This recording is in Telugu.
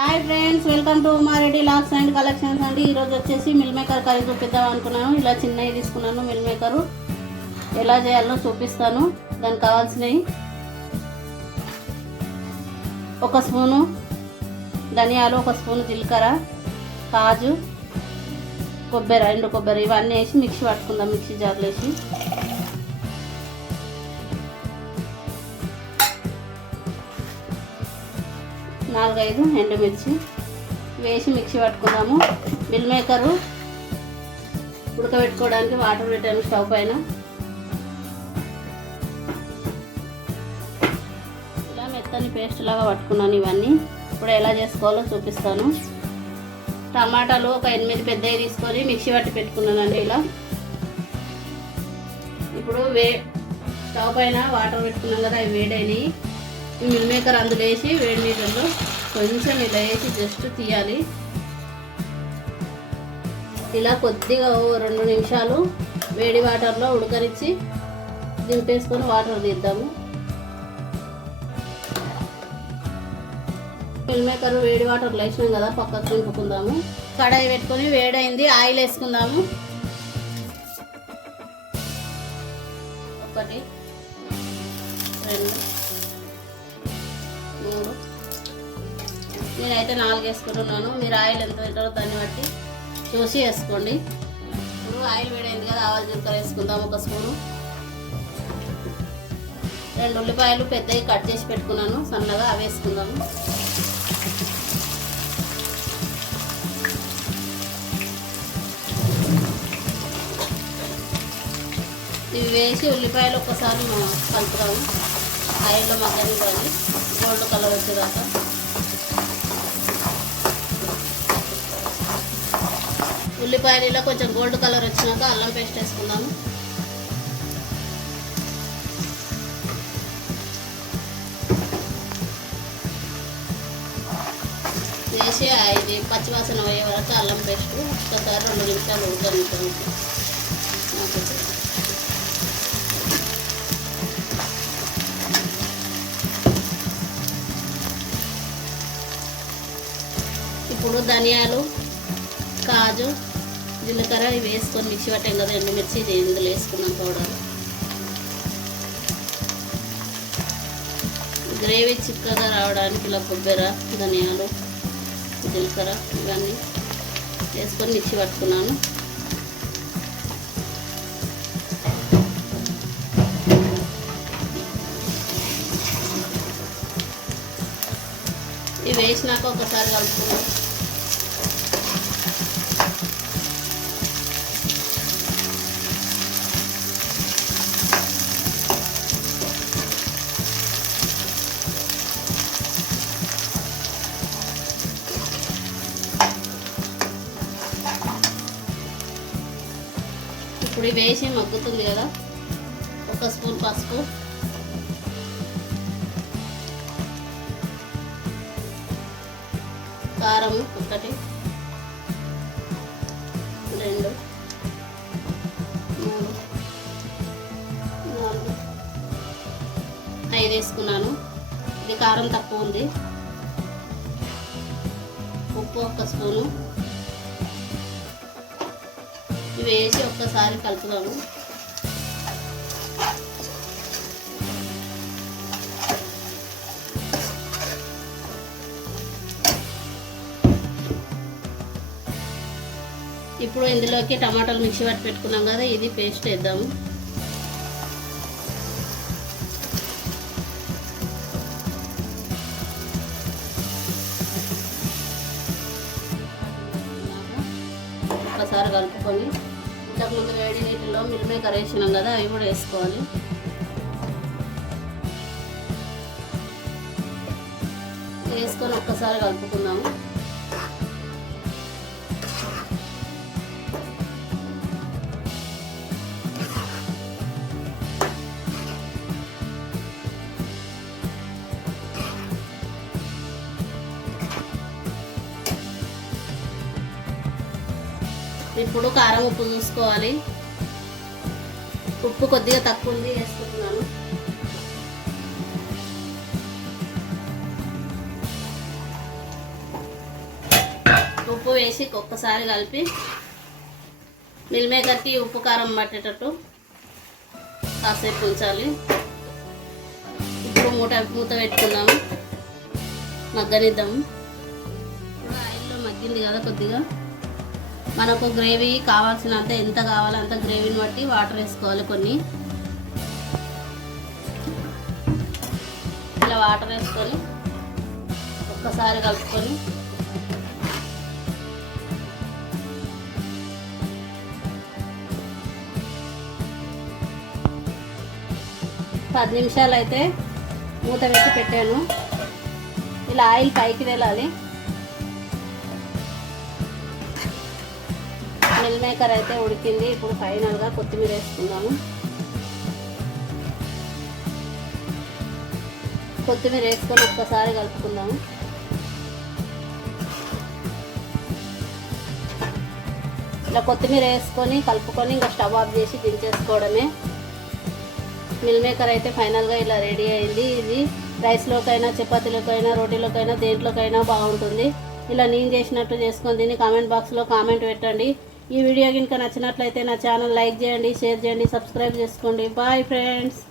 Hi friends, welcome to Umareddy లాక్స్ అండ్ కలెక్షన్స్ అండి. ఈరోజు వచ్చేసి మిల్ మేకర్ కర్రీ చూపిద్దాం అనుకున్నాను. ఇలా చిన్నవి తీసుకున్నాను. మిల్ మేకరు ఎలా చేయాలో చూపిస్తాను. దానికి కావాల్సినవి ఒక స్పూను ధనియాలు, ఒక స్పూను జీలకర్ర, కాజు, కొబ్బరి, ఎండు కొబ్బరి ఇవన్నీ వేసి మిక్సీ పట్టుకుందాం. మిక్సీ జార్లో వేసి 4-5 ఎండుమిర్చి వేసి మిక్సీ పట్టుకుందాము. మిల్ మేకరు ఉడకబెట్టుకోవడానికి వాటర్ పెట్టాను స్టవ్ పైన. ఇలా మెత్తని పేస్ట్ లాగా పట్టుకున్నాను. ఇవన్నీ ఇప్పుడు ఎలా చేసుకోవాలో చూపిస్తాను. టమాటాలు ఒక 8 పెద్దవి తీసుకొని మిక్సీ పట్టి పెట్టుకున్నానండి. ఇలా ఇప్పుడు స్టవ్ పైన వాటర్ పెట్టుకున్నాం కదా, అవి వేడైనవి. ఈ మిల్ మేకర్ అందులో వేసి వేడి నీళ్ళలో కొంచెం ఇలా వేసి జస్ట్ తీయాలి. ఇలా కొద్దిగా 2 నిమిషాలు వేడి వాటర్లో ఉడకరించి దింపేసుకొని వాటర్ తీద్దాము. మిల్ మేకర్ వేడి వాటర్లో వేసినాం కదా, పక్కకు దింపుకుందాము. కడాయి పెట్టుకొని వేడైంది, ఆయిల్ వేసుకుందాము. 1 2 3 నేనైతే 4 వేసుకుంటున్నాను. మీరు ఆయిల్ ఎంత తింటారో దాన్ని బట్టి చూసి వేసుకోండి. ఇప్పుడు ఆయిల్ వేడైంది కదా, ఆవాలు జీలకర్ర వేసుకుందాం. 1 స్పూను. 2 ఉల్లిపాయలు పెద్దవి కట్ చేసి పెట్టుకున్నాను సన్నగా, అవి వేసుకుందాము. ఇవి వేసి ఉల్లిపాయలు ఒక్కసారి కలుపుతాము. ఆయిల్లో మగ్గనివ్వాలి గోల్డ్ కలర్ వచ్చేదాకా. ఉల్లిపాయలు ఇలా కొంచెం గోల్డ్ కలర్ వచ్చినాక అల్లం పేస్ట్ వేసుకుందాము. వేసి ఇది పచ్చివాసన పోయే వరకు అల్లం పేస్ట్ ఒకసారి 2 నిమిషాలు ఉడకనిద్దాము. ఇప్పుడు ధనియాలు, కాజు, జీలకర్ర ఇవి వేసుకొని మిక్సీ పట్టాం కదా, ఎండుమిర్చి ఇది ఇందులో వేసుకున్నాం పౌడర్. గ్రేవీ చిక్కగా రావడానికి ఇలా కొబ్బరి, ధనియాలు, జీలకర్ర ఇవన్నీ వేసుకొని మిక్సీ పట్టుకున్నాను. ఇవి వేసినాక ఒకసారి కలుపుకున్నాం. ఇప్పుడు వేసి మగ్గుతుంది కదా, 1 స్పూన్ పసుపు, కారం 1 2 3 4 5 వేసుకున్నాను. ఇది కారం తక్కువ ఉంది. ఉప్పు 1 స్పూను. ఇవి వేసి ఒక్కసారి కలుపుదాము. ఇప్పుడు ఇందులోకి టమాటాలు మిక్సీ పట్టి పెట్టుకున్నాం కదా, ఇది పేస్ట్ వేద్దాము. ఒకసారి కలుపుకొని ఇంతకుముందు వేడి నీటిలో మిల్ మేకర్ వేసినాం కదా, అవి కూడా వేసుకోవాలి. వేసుకొని ఒక్కసారి కలుపుకుందాము. ఇప్పుడు కారం, ఉప్పు చూసుకోవాలి. ఉప్పు కొద్దిగా తక్కువ ఉంది, వేసుకుంటున్నాను. ఉప్పు వేసి ఒక్కసారి కలిపి మిల్ మేకర్కి ఉప్పు కారం పట్టేటట్టు కాసేపు ఉంచాలి. ఇప్పుడు మూత పెట్టుకుందాము, మగ్గనిద్దాము. ఇప్పుడు ఆయిల్లో మగ్గింది కదా, కొద్దిగా మనకు గ్రేవీ కావాల్సినంత ఎంత కావాలో అంత గ్రేవీని బట్టి వాటర్ వేసుకోవాలి. కొన్ని ఇలా వాటర్ వేసుకొని ఒక్కసారి కలుపుకొని పది నిమిషాలు అయితే మూత పెట్టి పెట్టాను. ఇలా ఆయిల్ పైకి తేలాలి. మిల్ మేకర్ అయితే ఉడికింది. ఇప్పుడు ఫైనల్గా కొత్తిమీర వేసుకుందాము. కొత్తిమీర వేసుకొని ఒక్కసారి కలుపుకుందాము. ఇలా కొత్తిమీర వేసుకొని కలుపుకొని ఇంకా స్టవ్ ఆఫ్ చేసి దించేసుకోవడమే. మిల్ మేకర్ అయితే ఫైనల్గా ఇలా రెడీ అయింది. ఇది రైస్లోకైనా, చపాతీలోకైనా, రోటీలోకైనా, దేంట్లోకైనా బాగుంటుంది. ఇలా నేను చేసినట్టు చేసుకొని దీన్ని కామెంట్ బాక్స్లో కామెంట్ పెట్టండి. ఈ వీడియో కనుక నచ్చినట్లయితే నా ఛానల్ లైక్ చేయండి, షేర్ చేయండి, సబ్స్క్రైబ్ చేసుకోండి. Bye friends.